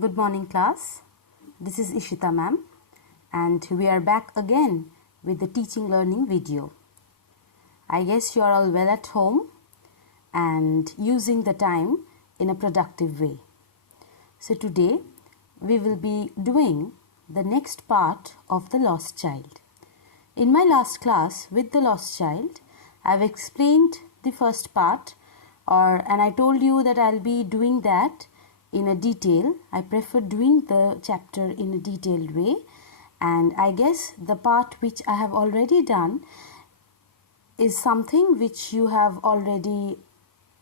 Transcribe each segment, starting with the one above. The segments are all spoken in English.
Good morning, class. This is Ishita ma'am, and we are back again with the teaching learning video. I guess you are all well at home and using the time in a productive way. So today we will be doing the next part of the lost child. In my last class with the lost child, I've explained the first part and I told you that I'll be doing that in a detail. I prefer doing the chapter in a detailed way, and I guess the part which I have already done is something which you have already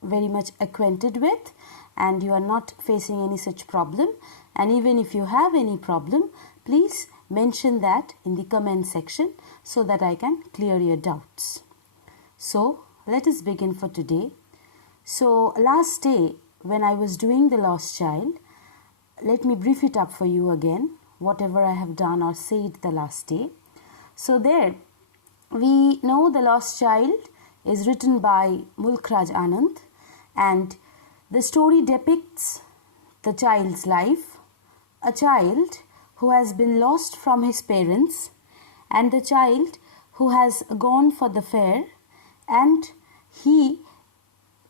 very much acquainted with and you are not facing any such problem. And even if you have any problem, please mention that in the comment section so that I can clear your doubts. So let us begin for today. So last day when I was doing the lost child, let me brief it up for you again, whatever I have done or said the last day. So there we know the lost child is written by Mulk Anand, and the story depicts the child's life, a child who has been lost from his parents and the child who has gone for the fair, and he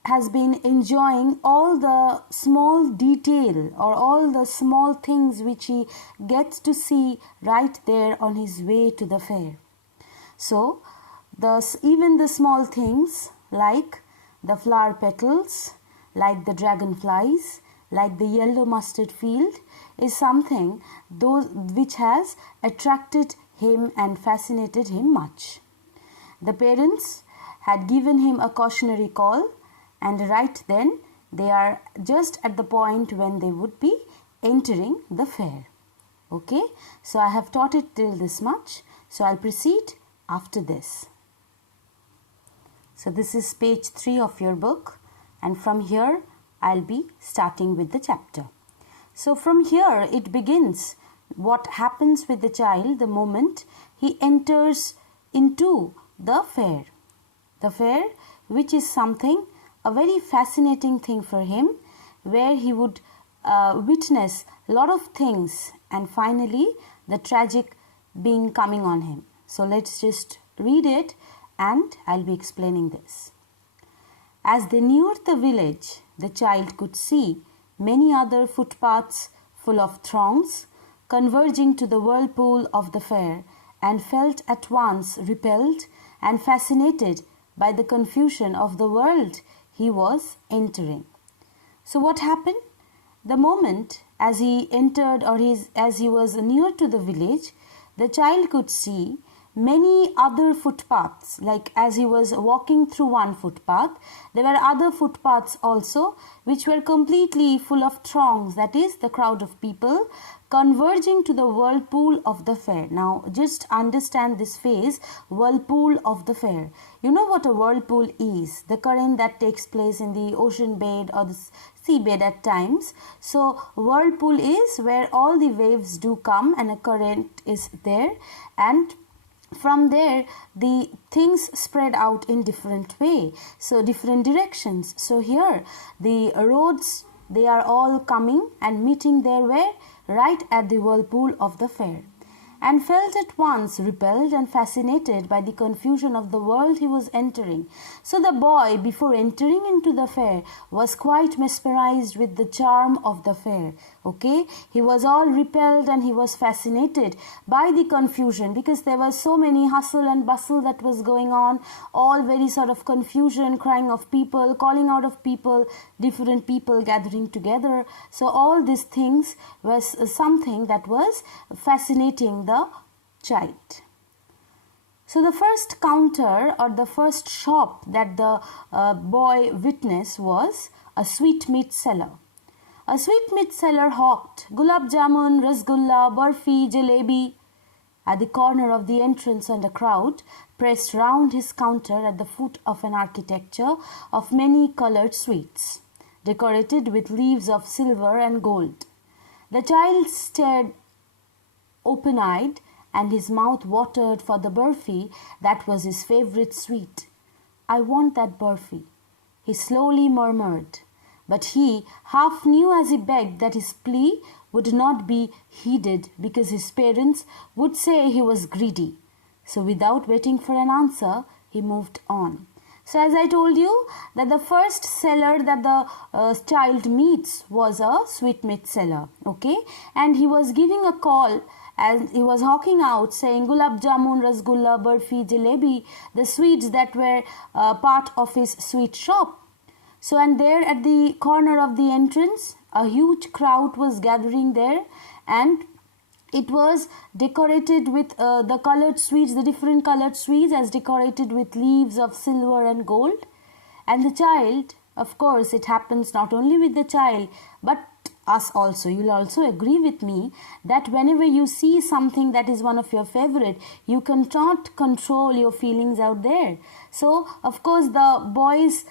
has been enjoying all the small detail or all the small things which he gets to see right there on his way to the fair. So even the small things like the flower petals, like the dragonflies, like the yellow mustard field is something which has attracted him and fascinated him much. The parents had given him a cautionary call, and right then they are just at the point when they would be entering the fair. Okay, so I have taught it till this much, so I'll proceed after this. So this is page 3 of your book, and from here I'll be starting with the chapter. So from here it begins what happens with the child the moment he enters into the fair. The fair, which is something, a very fascinating thing for him, where he would witness a lot of things and finally the tragic being coming on him. So let's just read it and I'll be explaining this. As they neared the village, the child could see many other footpaths full of throngs converging to the whirlpool of the fair, and felt at once repelled and fascinated by the confusion of the world he was entering. So what happened? The moment as he entered as he was near to the village, the child could see many other footpaths. Like as he was walking through one footpath, there were other footpaths also which were completely full of throngs, that is the crowd of people converging to the whirlpool of the fair. Now just understand this phrase, whirlpool of the fair. You know what a whirlpool is? The current that takes place in the ocean bed or the seabed at times. So whirlpool is where all the waves do come and a current is there, and from there the things spread out in different way, so different directions. So here the roads, they are all coming and meeting there where right at the whirlpool of the fair, and felt at once repelled and fascinated by the confusion of the world he was entering. So the boy, before entering into the fair, was quite mesmerized with the charm of the fair. Okay, he was all repelled and he was fascinated by the confusion, because there was so many hustle and bustle that was going on, all very sort of confusion, crying of people, calling out of people, different people gathering together. So all these things was something that was fascinating the child. So the first counter or the first shop that the boy witnessed was a sweetmeat seller. A sweetmeat seller hawked gulab jamun, rasgulla, barfi, jalebi at the corner of the entrance, and a crowd pressed round his counter at the foot of an architecture of many colored sweets, decorated with leaves of silver and gold. The child stared open-eyed, and his mouth watered for the barfi that was his favorite sweet. "I want that barfi," he slowly murmured, but he half knew as he begged that his plea would not be heeded because his parents would say he was greedy. So without waiting for an answer, he moved on. So as I told you that the first seller that the child meets was a sweetmeat seller, okay, and he was giving a call and he was hawking out saying gulab jamun, rasgulla, barfi, jalebi, the sweets that were part of his sweet shop. So and there at the corner of the entrance, a huge crowd was gathering there, and it was decorated with the colored sweets, the different colored sweets as decorated with leaves of silver and gold. And the child, of course, it happens not only with the child, but us also. You'll also agree with me that whenever you see something that is one of your favorite, you cannot control your feelings out there. So, of course, the boy's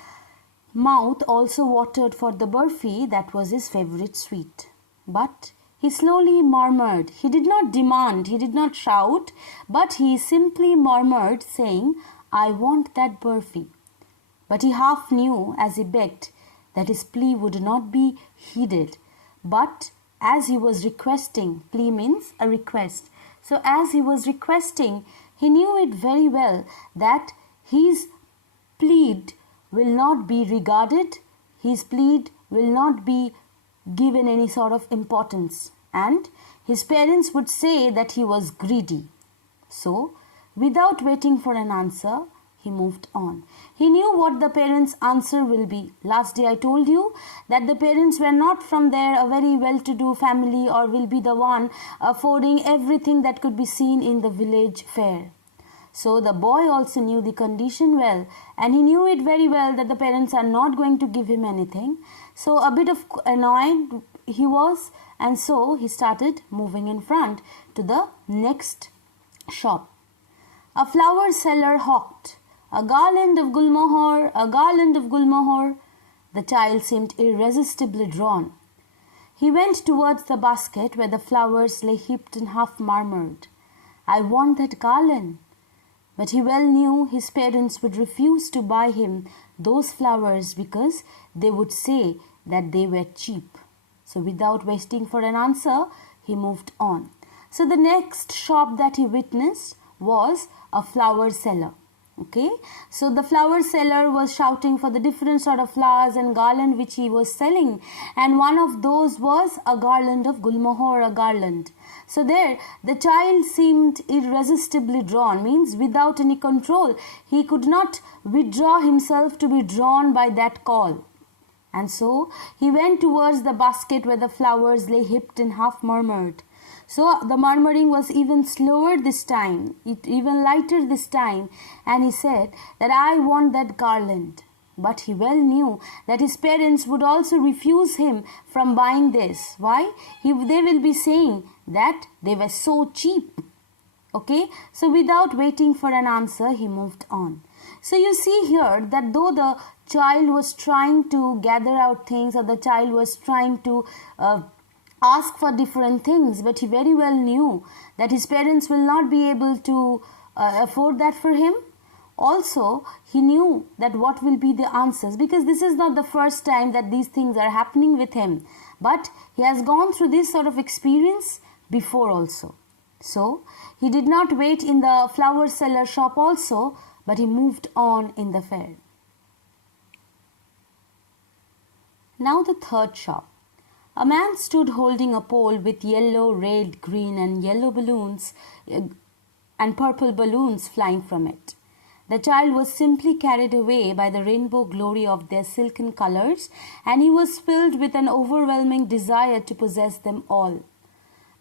mouth also watered for the barfi that was his favorite sweet. But he slowly murmured. He did not demand, he did not shout, but he simply murmured, saying, I want that barfi. But he half knew as he begged that his plea would not be heeded. But as he was requesting, plea means a request. So as he was requesting, he knew it very well that his plea will not be regarded, his plea will not be given any sort of importance, and his parents would say that he was greedy. So, without waiting for an answer, he moved on. He knew what the parents' answer will be. Last day I told you that the parents were not from there a very well-to-do family or will be the one affording everything that could be seen in the village fair. So the boy also knew the condition well, and he knew it very well that the parents are not going to give him anything. So a bit of annoyed he was, and so he started moving in front to the next shop. A flower seller hawked, a garland of gulmohar, a garland of gulmohar. The child seemed irresistibly drawn. He went towards the basket where the flowers lay heaped and half murmured, I want that garland. But he well knew his parents would refuse to buy him those flowers because they would say that they were cheap. So without waiting for an answer, he moved on. So the next shop that he witnessed was a flower seller. Okay, so the flower seller was shouting for the different sort of flowers and garland which he was selling, and one of those was a garland of gulmohar, a garland. So there the child seemed irresistibly drawn, means without any control. He could not withdraw himself to be drawn by that call. And so he went towards the basket where the flowers lay heaped and half murmured. So the murmuring was even slower this time, even lighter this time, and he said that I want that garland. But he well knew that his parents would also refuse him from buying this. Why? They will be saying that they were so cheap. Okay, so without waiting for an answer, he moved on. So you see here that though the child was trying to gather out things, or the child was trying to ask for different things, but he very well knew that his parents will not be able to afford that for him. Also, he knew that what will be the answers, because this is not the first time that these things are happening with him, but he has gone through this sort of experience before also. So, he did not wait in the flower seller shop also, but he moved on in the fair. Now the third shop. A man stood holding a pole with yellow, red, green and yellow balloons and purple balloons flying from it. The child was simply carried away by the rainbow glory of their silken colors, and he was filled with an overwhelming desire to possess them all.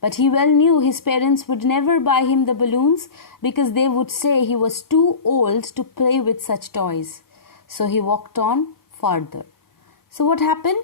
But he well knew his parents would never buy him the balloons because they would say he was too old to play with such toys. So he walked on further. So what happened?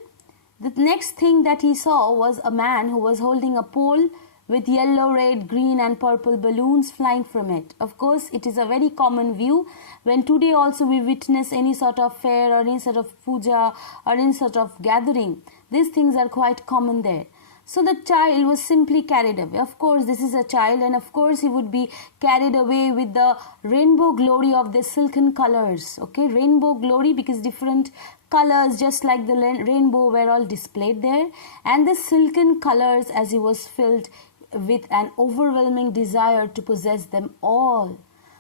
The next thing that he saw was a man who was holding a pole with yellow, red, green and purple balloons flying from it. Of course, it is a very common view when today also we witness any sort of fair or any sort of puja or any sort of gathering. These things are quite common there. So the child was simply carried away. Of course, this is a child, and of course he would be carried away with the rainbow glory of the silken colors. Okay, rainbow glory, because different colors just like the rainbow were all displayed there, and the silken colors as he was filled with an overwhelming desire to possess them all.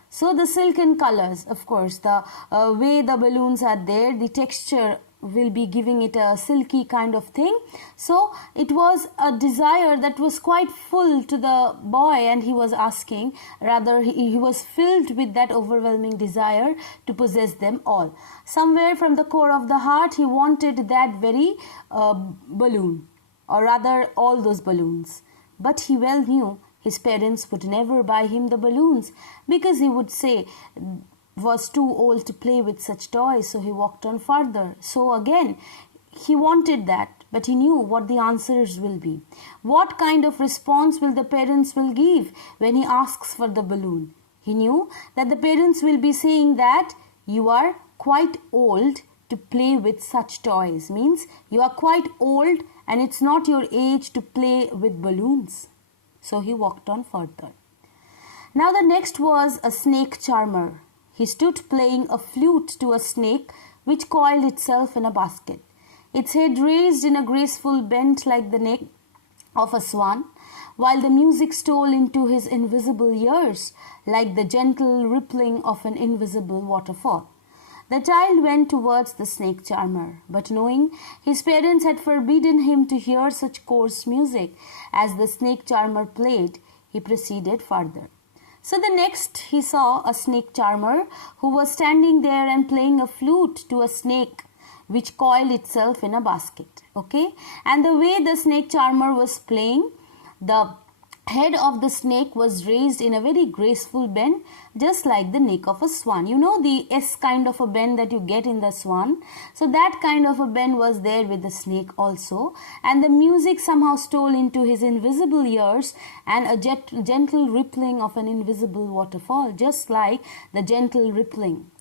So the silken colors, of course, the way the balloons are there, the texture will be giving it a silky kind of thing. So it was a desire that was quite full to the boy, and he was asking, rather he was filled with that overwhelming desire to possess them all. Somewhere from the core of the heart he wanted that very balloon, or rather all those balloons. But he well knew his parents would never buy him the balloons, because he would say was too old to play with such toys. So he walked on further. So again he wanted that, but he knew what the answers will be. What kind of response will the parents will give when he asks for the balloon? He knew that the parents will be saying that you are quite old to play with such toys, means you are quite old and it's not your age to play with balloons. So he walked on further. Now the next was a snake charmer. He stood playing a flute to a snake which coiled itself in a basket, its head raised in a graceful bend like the neck of a swan, while the music stole into his invisible ears like the gentle rippling of an invisible waterfall. The child went towards the snake charmer, but knowing his parents had forbidden him to hear such coarse music as the snake charmer played, he proceeded further. So the next he saw a snake charmer who was standing there and playing a flute to a snake which coiled itself in a basket. Okay, and the way the snake charmer was playing, the head of the snake was raised in a very graceful bend, just like the neck of a swan. You know the S kind of a bend that you get in the swan. So that kind of a bend was there with the snake also. And the music somehow stole into his invisible ears, and a gentle rippling of an invisible waterfall, just like the gentle rippling.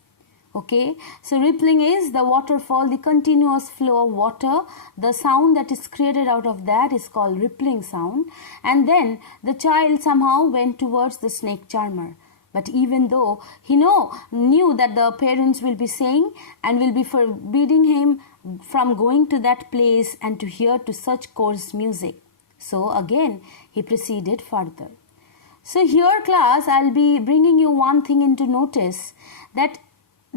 Okay, so rippling is the waterfall, the continuous flow of water. The sound that is created out of that is called rippling sound. And then the child somehow went towards the snake charmer. But even though he knew that the parents will be saying and will be forbidding him from going to that place and to hear to such coarse music, so again he proceeded further. So here, class, I'll be bringing you one thing into notice, that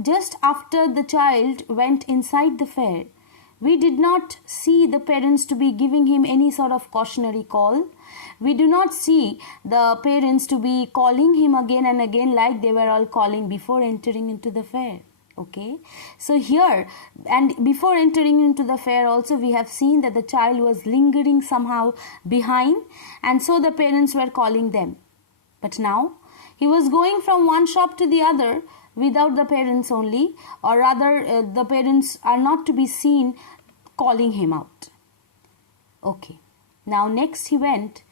just after the child went inside the fair, we did not see the parents to be giving him any sort of cautionary call. We do not see the parents to be calling him again and again like they were all calling before entering into the fair. Okay, so here, and before entering into the fair also, we have seen that the child was lingering somehow behind, and so the parents were calling them. But now he was going from one shop to the other without the parents only, or rather the parents are not to be seen calling him out. Okay, now next he went.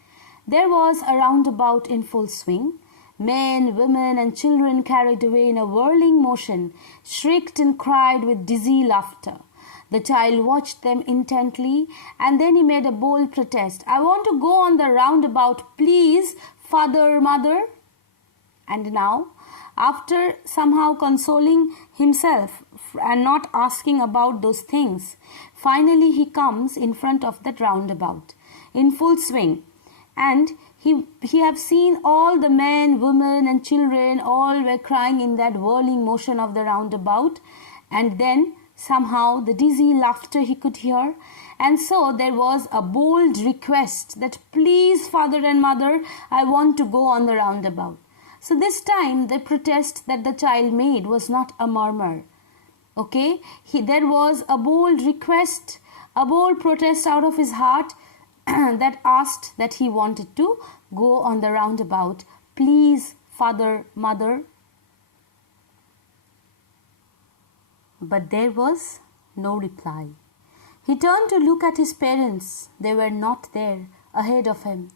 There was a roundabout in full swing. Men, women and children, carried away in a whirling motion, shrieked and cried with dizzy laughter. The child watched them intently, and then he made a bold protest. "I want to go on the roundabout, please, father, mother." And now, after somehow consoling himself and not asking about those things, finally he comes in front of that roundabout in full swing, and he have seen all the men, women and children, all were crying in that whirling motion of the roundabout, and then somehow the dizzy laughter he could hear. And so there was a bold request that, "Please, father and mother, I want to go on the roundabout." So this time the protest that the child made was not a murmur. Okay, there was a bold request, a bold protest out of his heart that asked that he wanted to go on the roundabout. "Please, father, mother." But there was no reply. He turned to look at his parents. They were not there ahead of him.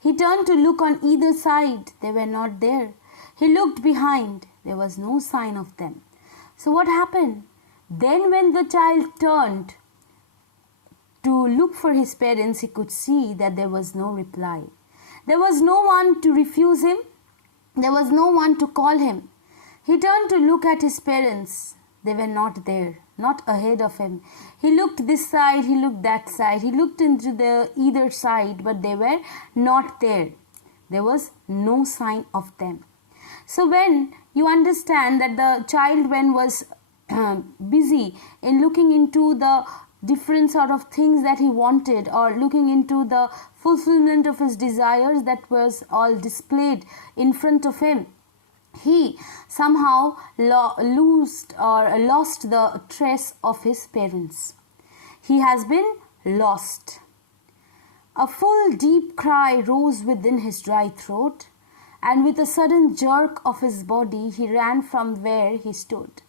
He turned to look on either side. They were not there. He looked behind. There was no sign of them. So what happened? Then when the child turned to look for his parents, he could see that there was no reply. There was no one to refuse him. There was no one to call him. He turned to look at his parents. They were not there, not ahead of him. He looked this side, he looked that side, he looked into the either side, but they were not there. There was no sign of them. So when you understand that the child was busy in looking into the different sort of things that he wanted, or looking into the fulfillment of his desires that was all displayed in front of him, he somehow lost the trace of his parents. He has been lost. A full deep cry rose within his dry throat, and with a sudden jerk of his body he ran from where he stood,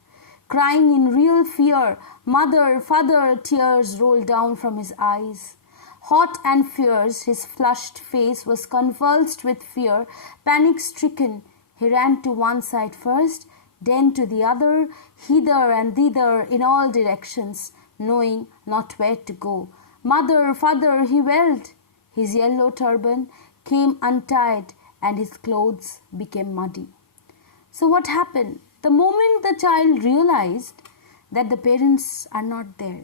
crying in real fear. Mother, father, tears rolled down from his eyes. Hot and fierce, his flushed face was convulsed with fear. Panic-stricken, he ran to one side first, then to the other, hither and thither in all directions, knowing not where to go. Mother, father, he wailed. His yellow turban came untied and his clothes became muddy. So what happened? The moment the child realized that the parents are not there,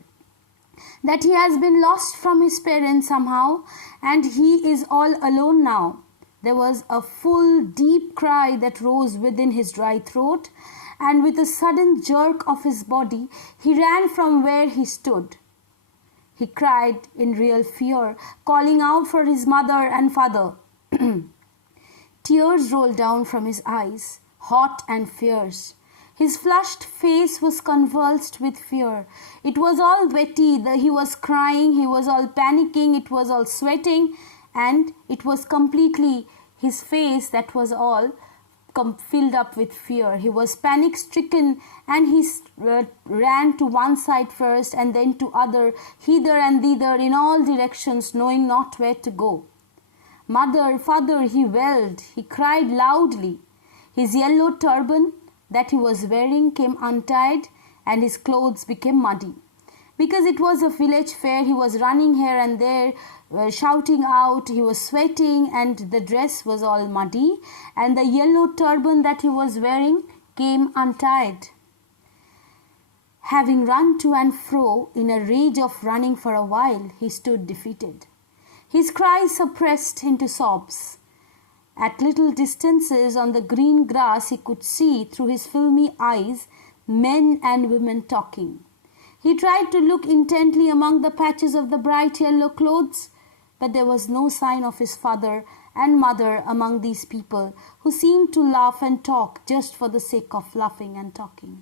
that he has been lost from his parents somehow, and he is all alone now, there was a full deep cry that rose within his dry throat, and with a sudden jerk of his body, he ran from where he stood. He cried in real fear, calling out for his mother and father. Tears rolled down from his eyes, hot and fierce. His flushed face was convulsed with fear. It was all wetty, he was crying, he was all panicking, it was all sweating, and it was completely his face that was all filled up with fear. He was panic-stricken, and he ran to one side first and then to other, hither and thither in all directions, knowing not where to go. Mother, father, he wailed, he cried loudly. His yellow turban that he was wearing came untied, and his clothes became muddy. Because it was a village fair, he was running here and there, shouting out, he was sweating, and the dress was all muddy, and the yellow turban that he was wearing came untied. Having run to and fro in a rage of running for a while, he stood defeated. His cries suppressed into sobs. At little distances on the green grass he could see through his filmy eyes men and women talking. He tried to look intently among the patches of the bright yellow clothes, but there was no sign of his father and mother among these people who seemed to laugh and talk just for the sake of laughing and talking.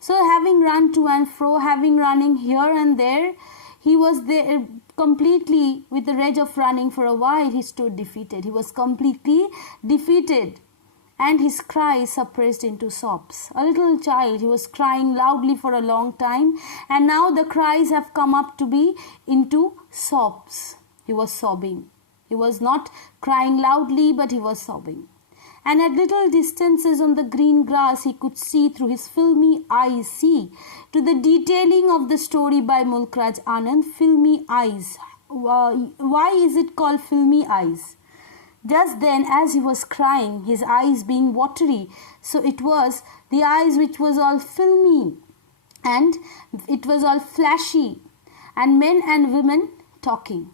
So having run to and fro, having running here and there, he was there completely with the rage of running for a while. He stood defeated. He was completely defeated, and his cries suppressed into sobs. A little child, he was crying loudly for a long time, and now the cries have come up to be into sobs. He was sobbing. He was not crying loudly, but he was sobbing. And at little distances on the green grass he could see through his filmy eyes. See, to the detailing of the story by Mulk Anand, filmy eyes. Why is it called filmy eyes? Just then, as he was crying, his eyes being watery, so it was the eyes which was all filmy, and it was all flashy, and men and women talking.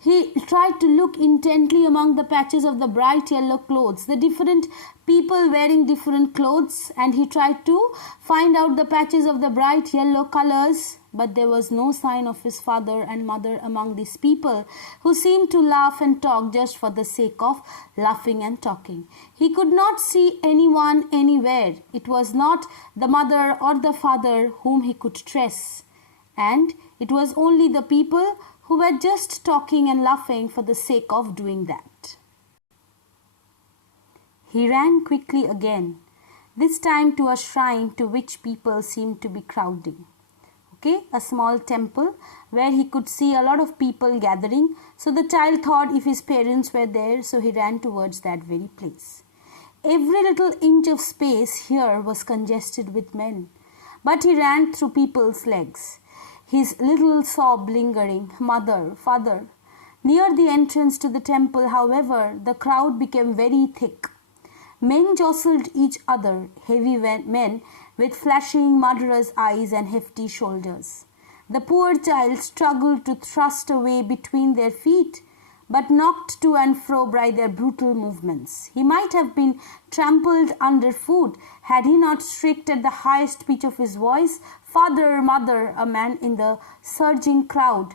He tried to look intently among the patches of the bright yellow clothes, the different people wearing different clothes, and he tried to find out the patches of the bright yellow colors, but there was no sign of his father and mother among these people who seemed to laugh and talk just for the sake of laughing and talking. He could not see anyone anywhere. It was not the mother or the father whom he could trace, and it was only the people who were just talking and laughing for the sake of doing that. He ran quickly again, this time to a shrine to which people seemed to be crowding. A small temple where he could see a lot of people gathering. So the child thought if his parents were there, so he ran towards that very place. Every little inch of space here was congested with men, but he ran through people's legs, his little sob lingering, mother, father. Near the entrance to the temple, however, the crowd became very thick. Men jostled each other, heavy men with flashing, murderous eyes and hefty shoulders. The poor child struggled to thrust away between their feet, but knocked to and fro by their brutal movements. He might have been trampled underfoot had he not shrieked at the highest pitch of his voice, "Father, mother!" A man in the surging crowd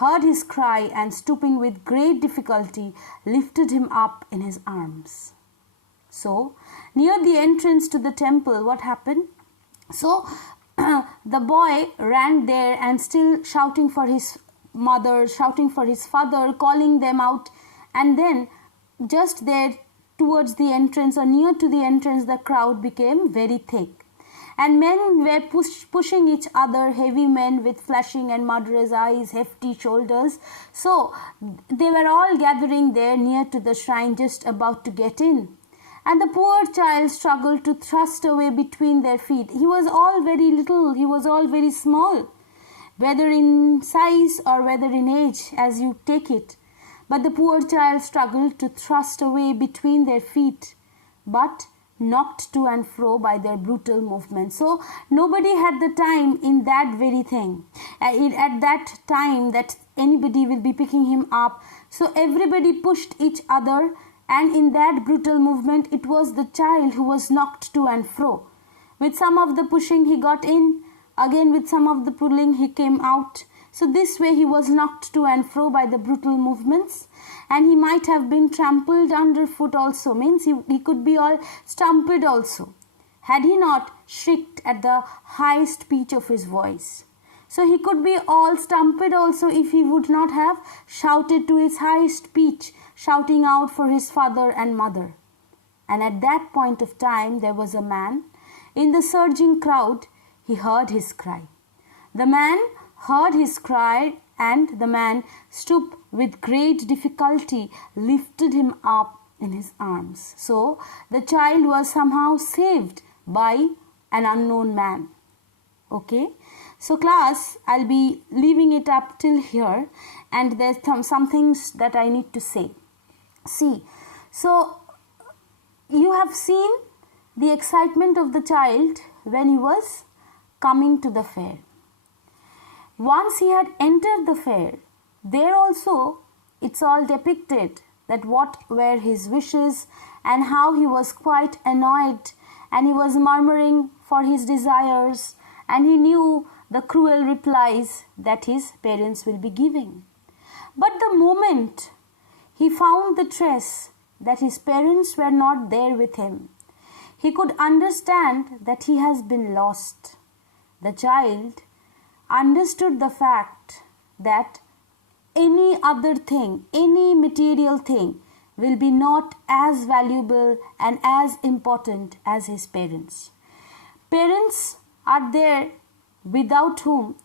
heard his cry and, stooping with great difficulty, lifted him up in his arms. So, near the entrance to the temple, what happened? So, the boy ran there and still shouting for his mother, shouting for his father, calling them out, and then just there towards the entrance or near to the entrance, the crowd became very thick. And men were pushing each other, heavy men with flashing and murderous eyes, hefty shoulders. So they were all gathering there near to the shrine, just about to get in. And the poor child struggled to thrust away between their feet. He was all very little, he was all very small, whether in size or whether in age, as you take it. But the poor child struggled to thrust away between their feet, but knocked to and fro by their brutal movements. So nobody had the time in that very thing. At that time that anybody will be picking him up. So everybody pushed each other, and in that brutal movement, it was the child who was knocked to and fro. With some of the pushing, he got in. Again, with some of the pulling, he came out. So this way he was knocked to and fro by the brutal movements, and he might have been trampled underfoot also, means he could be all stumbled also, had he not shrieked at the highest pitch of his voice. So he could be all stumbled also if he would not have shouted to his highest pitch, shouting out for his father and mother. And at that point of time, there was a man in the surging crowd. He heard his cry. The man heard his cry, and the man, stooped with great difficulty, lifted him up in his arms. So the child was somehow saved by an unknown man. Okay, so class, I'll be leaving it up till here, and there's some things that I need to say. See, so you have seen the excitement of the child when he was coming to the fair. Once he had entered the fair, there also it's all depicted that what were his wishes and how he was quite annoyed, and he was murmuring for his desires, and he knew the cruel replies that his parents will be giving. But the moment he found the trace that his parents were not there with him, he could understand that he has been lost. The child understood the fact that any other thing, any material thing will be not as valuable and as important as his parents. Parents are there without whom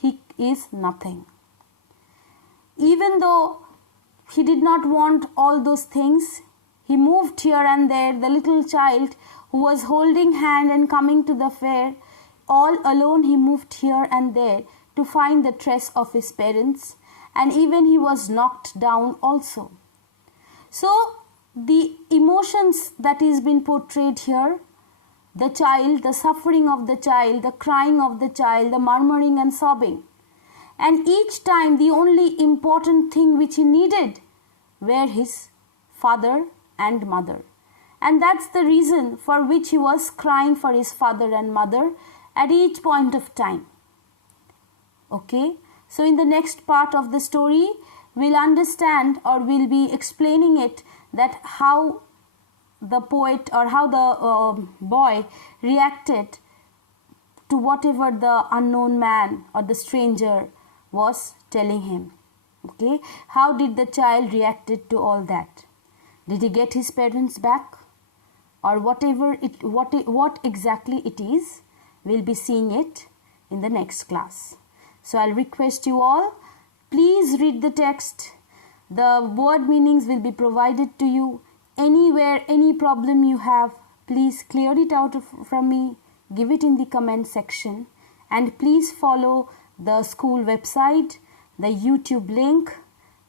he is nothing. Even though he did not want all those things, he moved here and there. The little child who was holding hand and coming to the fair, all alone he moved here and there to find the trace of his parents, and even he was knocked down also. So the emotions that is been portrayed here, the child, the suffering of the child, the crying of the child, the murmuring and sobbing, and each time the only important thing which he needed were his father and mother. And that's the reason for which he was crying for his father and mother at each point of time. Okay, so in the next part of the story, we'll understand, or we'll be explaining it, that how the poet or how the boy reacted to whatever the unknown man or the stranger was telling him. Okay, how did the child reacted to all that? Did he get his parents back, or whatever it what exactly it is? We'll be seeing it in the next class. So I'll request you all, please read the text. The word meanings will be provided to you. Anywhere, any problem you have, please clear it out from me. Give it in the comment section. And please follow the school website, the YouTube link,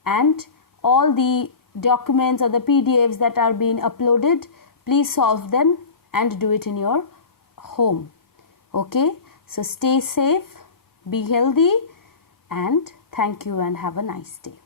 and all the documents or the PDFs that are being uploaded. Please solve them and do it in your home. Okay, so stay safe, be healthy, and thank you and have a nice day.